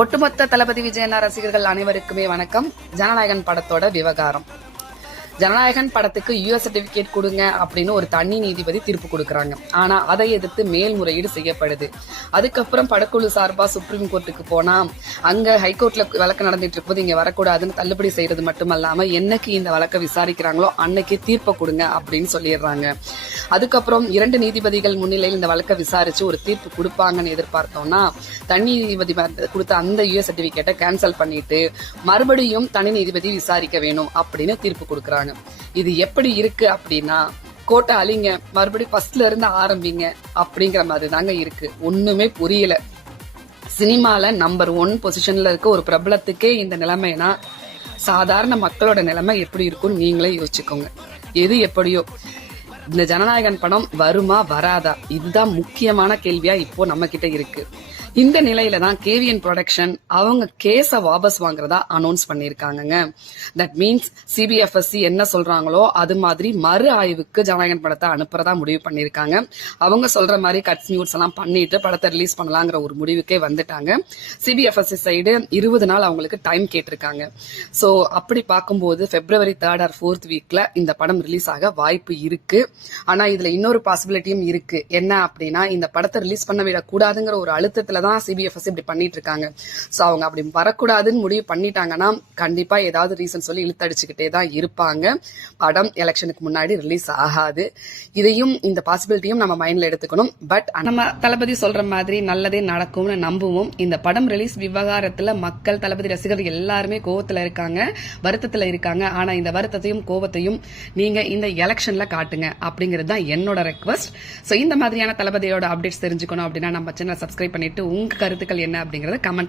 ஒட்டுமொத்த தளபதி விஜயண்ணா ரசிகர்கள் அனைவருக்குமே வணக்கம். ஜனநாயகன் படத்தோட விவகாரம். ஜனநாயகன் படத்துக்கு யுஎஸ் சர்டிபிகேட் கொடுங்க அப்படின்னு ஒரு தனி நீதிபதி தீர்ப்பு கொடுக்கறாங்க. ஆனா அதை எதிர்த்து மேல்முறையீடு செய்யப்படுது. அதுக்கப்புறம் படக்குழு சார்பா சுப்ரீம் கோர்ட்டுக்கு போனா அங்க ஹைகோர்ட்ல வழக்கு நடந்துட்டு இருக்கும்போது இங்க வரக்கூடாதுன்னு தள்ளுபடி செய்யறது மட்டுமல்லாம என்னைக்கு இந்த வழக்கை விசாரிக்கிறாங்களோ அன்னைக்கு தீர்ப்பை கொடுங்க அப்படின்னு சொல்லிடுறாங்க. அதுக்கப்புறம் 2 நீதிபதிகள் முன்னிலையில் இந்த வழக்கை விசாரிச்சு ஒரு தீர்ப்பு கொடுப்பாங்கன்னு எதிர்பார்த்தோம்னா தனி நீதிபதி கொடுத்த அந்த யுஎஸ் சர்டிபிகேட்டை கேன்சல் பண்ணிட்டு மறுபடியும் தனி நீதிபதி விசாரிக்க வேணும் அப்படின்னு தீர்ப்பு கொடுக்கறாங்க. இது எப்படி இருக்கு அப்படின்னா கோட்டை அழிங்க மறுபடியும் ஃபர்ஸ்ட்ல இருந்து ஆரம்பிங்க அப்படிங்கிற மாதிரி தாங்க இருக்கு. ஒண்ணுமே புரியல. சினிமால நம்பர் 1 பொசிஷன்ல இருக்க ஒரு பிரபலத்துக்கே இந்த நிலைமைனா சாதாரண மக்களோட நிலைமை எப்படி இருக்கும்னு நீங்களே யோசிச்சுக்கோங்க. எது எப்படியோ இந்த ஜனநாயகன் படம் வருமா வராதா இதுதான் முக்கியமான கேள்வியா இப்போ நம்ம கிட்ட இருக்கு. இந்த நிலையில தான் கேவிஎன் ப்ரொடக்ஷன் அவங்க கேஸ வாபஸ் வாங்குறதா அனௌன்ஸ் பண்ணிருக்காங்க. தட் மீன்ஸ் சிபிஎஃப்எஸ்சி என்ன சொல்றாங்களோ அது மாதிரி மறு ஆய்வுக்கு ஜனநாயகன் படத்தை அனுப்புறதா முடிவு பண்ணிருக்காங்க. அவங்க சொல்ற மாதிரி கட்ஸ் மியூட்ஸ் எல்லாம் பண்ணிட்டு படத்தை ரிலீஸ் பண்ணலாங்கிற ஒரு முடிவுக்கே வந்துட்டாங்க. சிபிஎஃப்எஸ்சி சைடு 20 நாள் அவங்களுக்கு டைம் கேட்டிருக்காங்க. சோ அப்படி பார்க்கும்போது February 3rd or 4th வீக்ல இந்த படம் ரிலீஸ் ஆக வாய்ப்பு இருக்கு. ஆனா இதுல இன்னொரு பாசிபிலிட்டியும் இருக்கு. என்ன அப்படின்னா இந்த படத்தை ரிலீஸ் பண்ண விடக்கூடாதுங்கிற ஒரு அழுத்தத்துல தான் சிபிஎஃப்எஸ் இப்படி பண்ணிட்டு இருக்காங்க. சோ அவங்க அப்படி வரக்கூடாதுன்னு முடிவு பண்ணிட்டாங்கன்னா கண்டிப்பா ஏதாவது ரீசன் சொல்லி இழுத்தடிச்சுக்கிட்டே தான் இருப்பாங்க. படம் எலெக்ஷனுக்கு முன்னாடி ரிலீஸ் ஆகாது. இதையும் இந்த பாசிபிலிட்டியும் நம்ம மைண்ட்ல எடுத்துக்கணும். பட் நம்ம தளபதி சொல்ற மாதிரி நல்லதே நடக்கும்னு நம்புவோம். இந்த படம் ரிலீஸ் விவகாரத்துல மக்கள் தளபதி ரசிகர்கள் எல்லாருமே கோவத்துல இருக்காங்க, வருத்தத்துல இருக்காங்க. ஆனா இந்த வருத்தத்தையும் கோவத்தையும் நீங்க இந்த எலெக்ஷன்ல காட்டுங்க அப்படிங்கிறது தான் என்னோட ரெக்வஸ்ட். சோ இந்த மாதிரியான தளபதியோட அப்டேட்ஸ் தெரிஞ்சுக்கணும் அப்படின்னா நம்ம சேனலை சப்ஸ்கிரைப் பண்ணிட்டு உங்க கருத்துக்கள் என்ன அப்படிங்கறத கமெண்ட்ல